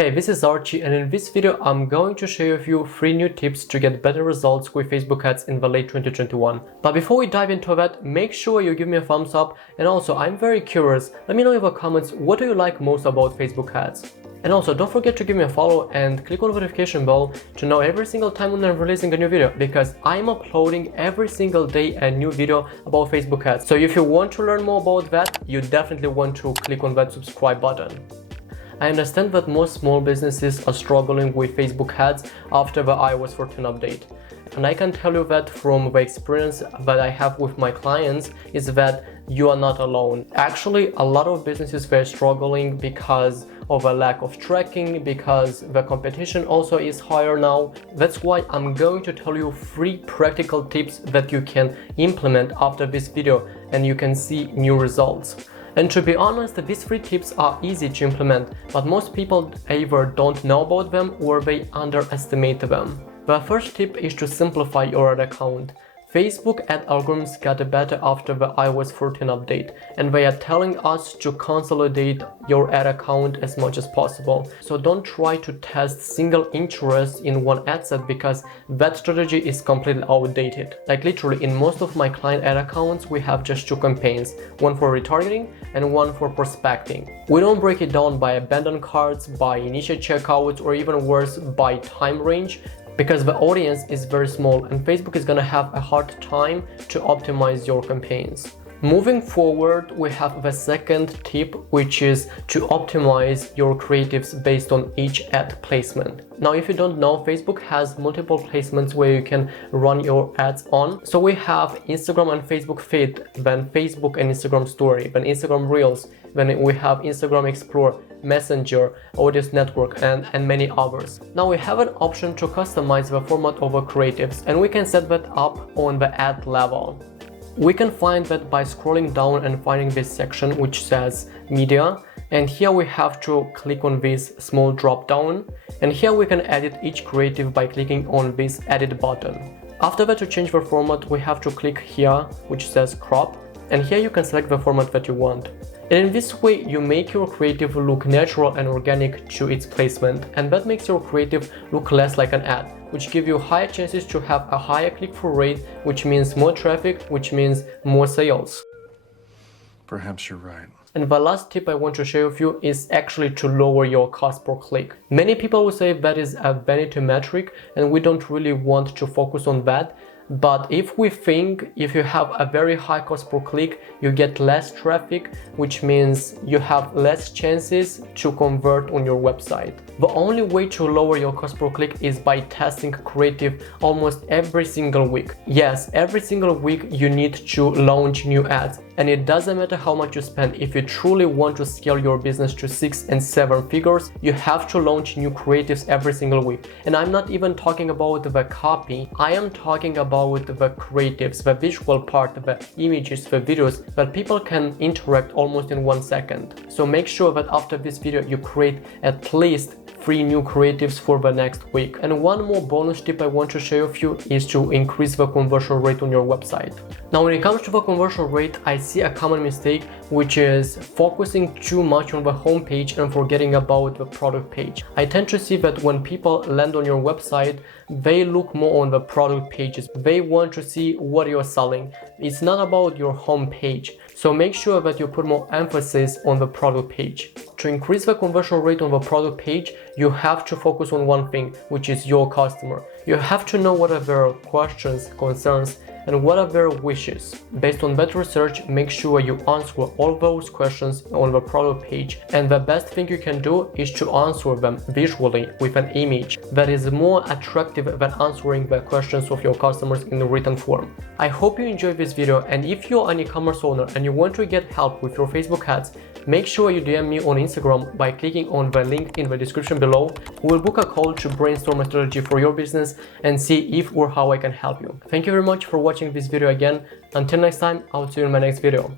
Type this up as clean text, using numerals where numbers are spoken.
Hey, this is Archie, and in this video I'm going to show you a few free new tips to get better results with Facebook ads in the late 2021. But before we dive into that, make sure you give me a thumbs up, and also I'm very curious, let me know in the comments what do you like most about Facebook ads. And also don't forget to give me a follow and click on the notification bell to know every single time when I'm releasing a new video, because I'm uploading every single day a new video about Facebook ads. So if you want to learn more about that, you definitely want to click on that subscribe button. I understand that most small businesses are struggling with Facebook ads after the iOS 14 update. And I can tell you that from the experience that I have with my clients is that you are not alone. Actually, a lot of businesses were struggling because of a lack of tracking, because the competition also is higher now. That's why I'm going to tell you 3 practical tips that you can implement after this video and you can see new results. And to be honest, these 3 tips are easy to implement, but most people either don't know about them or they underestimate them. The first tip is to simplify your ad account. Facebook ad algorithms got better after the iOS 14 update, and they are telling us to consolidate your ad account as much as possible. So don't try to test single interest in one ad set, because that strategy is completely outdated. Like literally in most of my client ad accounts, we have just 2 campaigns, one for retargeting and one for prospecting. We don't break it down by abandoned carts, by initial checkouts, or even worse, by time range, because the audience is very small and Facebook is gonna have a hard time to optimize your campaigns. Moving forward, we have the second tip, which is to optimize your creatives based on each ad placement. Now, if you don't know, Facebook has multiple placements where you can run your ads on. So we have Instagram and Facebook feed, then Facebook and Instagram story, then Instagram Reels, then we have Instagram Explore, Messenger, Audience Network, and many others. Now we have an option to customize the format of our creatives, and we can set that up on the ad level. We can find that by scrolling down and finding this section which says media, and here we have to click on this small drop down, and here we can edit each creative by clicking on this edit button. After that, to change the format, we have to click here which says crop, and here you can select the format that you want. And in this way, you make your creative look natural and organic to its placement, and that makes your creative look less like an ad, which gives you higher chances to have a higher click-through rate, which means more traffic, which means more sales. Perhaps you're right. And the last tip I want to share with you is actually to lower your cost per click. Many people will say that is a vanity metric, and we don't really want to focus on that. But if we think if you have a very high cost per click, you get less traffic, which means you have less chances to convert on your website. The only way to lower your cost per click is by testing creative almost every single week. Yes, every single week you need to launch new ads. And it doesn't matter how much you spend. If you truly want to scale your business to 6 and 7 figures, you have to launch new creatives every single week. And I'm not even talking about the copy. I am talking about the creatives, the visual part, the images, the videos that people can interact almost in 1 second. So make sure that after this video you create at least 3 new creatives for the next week. And one more bonus tip I want to share with you is to increase the conversion rate on your website. Now, when it comes to the conversion rate, I see a common mistake, which is focusing too much on the home page and forgetting about the product page. I tend to see that when people land on your website, they look more on the product pages. They want to see what you're selling. It's not about your home page. So make sure that you put more emphasis on the product page. To increase the conversion rate on the product page, you have to focus on one thing, which is your customer. You have to know what are their questions, concerns, and what are their wishes. Based on that research, make sure you answer all those questions on the product page. And the best thing you can do is to answer them visually with an image that is more attractive than answering the questions of your customers in the written form. I hope you enjoyed this video, and if you're an e-commerce owner and you want to get help with your Facebook ads, make sure you DM me on Instagram by clicking on the link in the description below. We'll book a call to brainstorm a strategy for your business and see if or how I can help you. Thank you very much for watching this video again. Until next time, I'll see you in my next video.